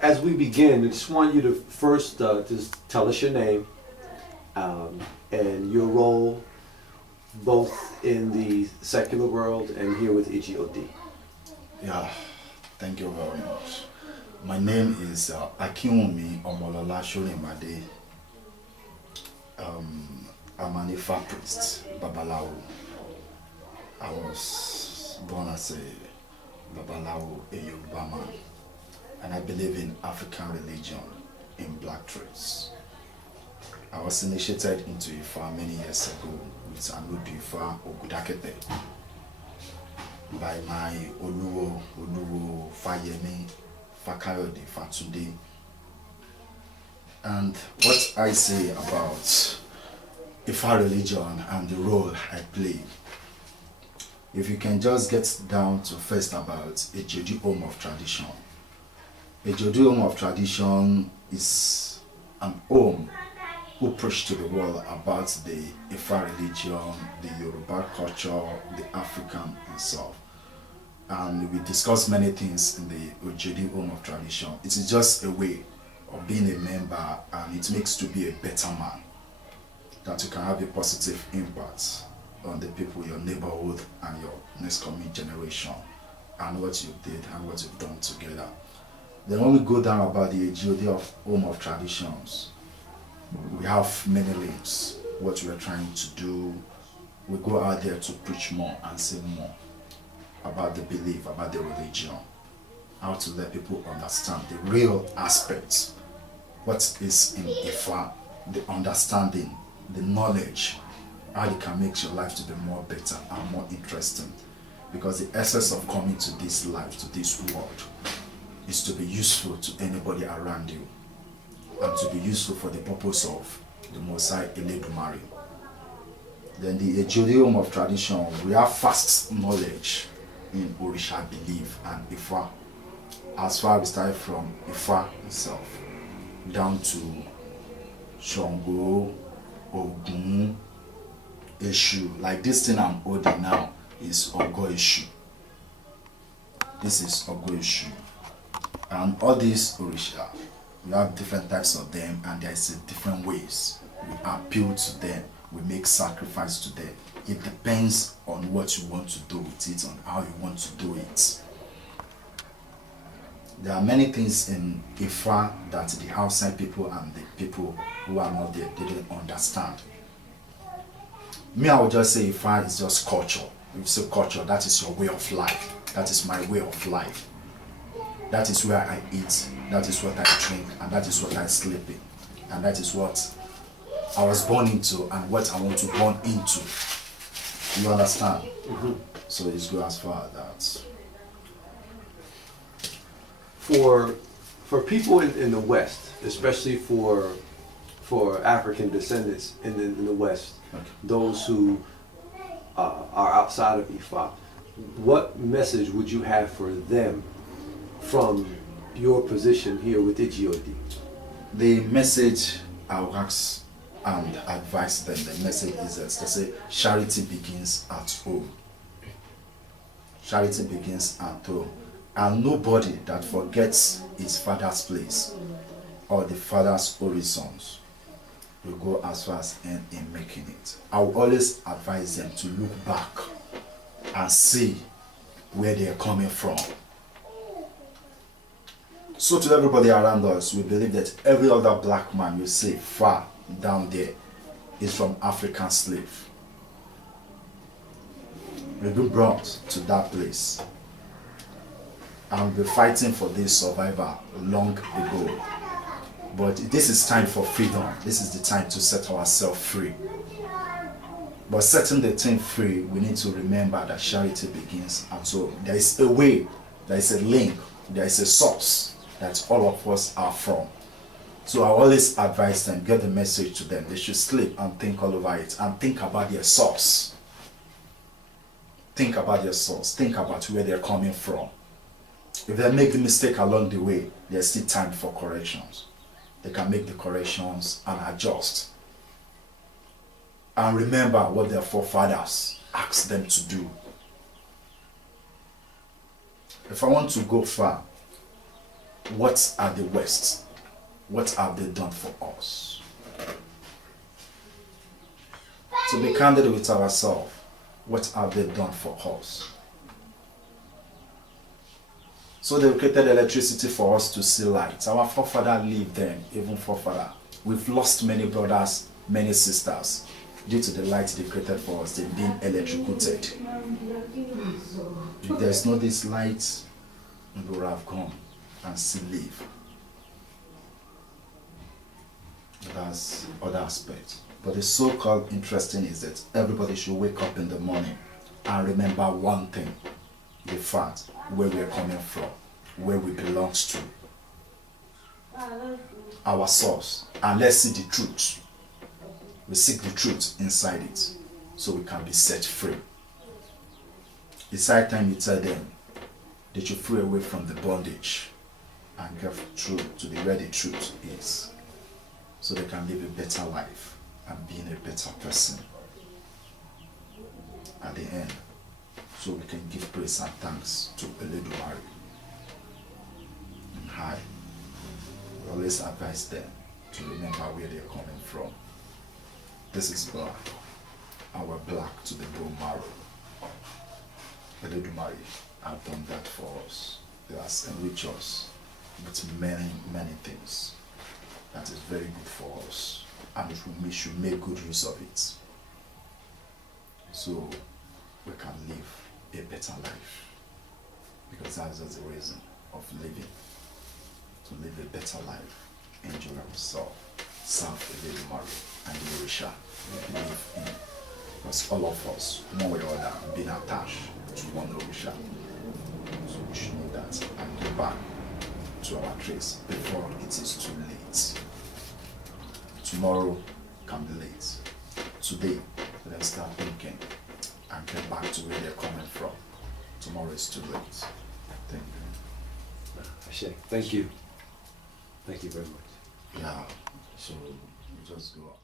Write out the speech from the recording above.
As we begin, I just want you to first just tell us your name and your role both in the secular world and here with Eji-Odi. Yeah, thank you very much. My name is Akinwunmi Omolola Shorimade. I'm an Ifa priest, Babalawo. I was born as a Babalawo, a Yoruba man, and I believe in African religion in black traits. I was initiated into Ifa many years ago with Anudu Ifa Ogudakete by my Oluwo Fayemi Fakayode Fatunde. And what I say about Ifa religion and the role I play, if you can just get down to first about Eji-Odi home of tradition. Eji-Odi home of tradition is an home who preach to the world about the Ifa religion, the Yoruba culture, the African itself. And we discuss many things in the Eji-Odi home of tradition. It is just a way of being a member, and it makes to be a better man, that you can have a positive impact on the people, your neighborhood, and your next coming generation, and what you did and what you've done together. Then when we go down about the Eji-Odi of home of traditions, we have many links. What we are trying to do, we go out there to preach more and say more about the belief, about the religion, how to let people understand the real aspects, what is in Ifa, the understanding, the knowledge, how it can make your life to be more better and more interesting. Because the essence of coming to this life, to this world, is to be useful to anybody around you, and to be useful for the purpose of the Mosai Eledumare. Then the Eji-Odi home of tradition, we have vast knowledge in Orisha belief and Ifa, as far as we start from Ifa itself, down to Shango, Ogun, Eshu. Like this thing I'm holding now is Ogo Eshu. This is Ogo Eshu. And all these Orisha, we have different types of them, and there's different ways we appeal to them, we make sacrifice to them. It depends on what you want to do with it, on how you want to do it. There are many things in Ifa that the outside people and the people who are not there, they don't understand. Me, I would just say Ifa is just culture. If you say culture, that is your way of life. That is my way of life. That is where I eat, that is what I drink, and that is what I sleep in. And that is what I was born into and what I want to born into. You understand? Mm-hmm. So it's good as far as that. For people in the West, especially for African descendants in the West, okay, those who are outside of Ifa, what message would you have for them from your position here with Eji-Odi? The message I will ask and advise them, the message is this: they say charity begins at home. Charity begins at home. And nobody that forgets his father's place or the father's horizons will go as far as in making it. I will always advise them to look back and see where they are coming from. So to everybody around us, we believe that every other black man you see far down there is from African slave. We've been brought to that place, and we're fighting for this survival long ago. But this is time for freedom. This is the time to set ourselves free. But setting the thing free, we need to remember that charity begins at home. There is a way, there is a link, there is a source that all of us are from. So I always advise them, get the message to them. They should sleep and think all over it, and think about their source. Think about their source. Think about where they're coming from. If they make the mistake along the way, there's still time for corrections. They can make the corrections and adjust. And remember what their forefathers asked them to do. If I want to go far, what are the West? What have they done for us? To be candid with ourselves, what have they done for us? So they created electricity for us to see light. Our forefathers lived then, even forefather. We've lost many brothers, many sisters, due to the light they created for us. They've been electrocuted. If there's no this light, we would have gone and still live. That's other aspect. But the so-called interesting is that everybody should wake up in the morning and remember one thing, the fact where we're coming from, where we belong to, our source, and let's see the truth. We seek the truth inside it so we can be set free. It's high time you tell them they should free away from the bondage and get through to the where the truth is, so they can live a better life and being a better person at the end, so we can give praise and thanks to Eledumare. And I always advise them to remember where they're coming from. This is black, and we're black to the bone marrow. Eledumare have done that for us. They has enriched us with many, many things that is very good for us, and we should make good use of it, so we can live a better life, because that's just the reason of living, to live a better life, enjoy ourselves, serve the Eledumare and the Orisha we live in, because all of us, one way or other, been attached to one Orisha, so we should know that and go back to our trace before it is too late. Tomorrow can be late. Today, let's start thinking and get back to where they're coming from. Tomorrow is too late. Thank you. Ashe, thank you. Thank you very much. Yeah, so we just go up.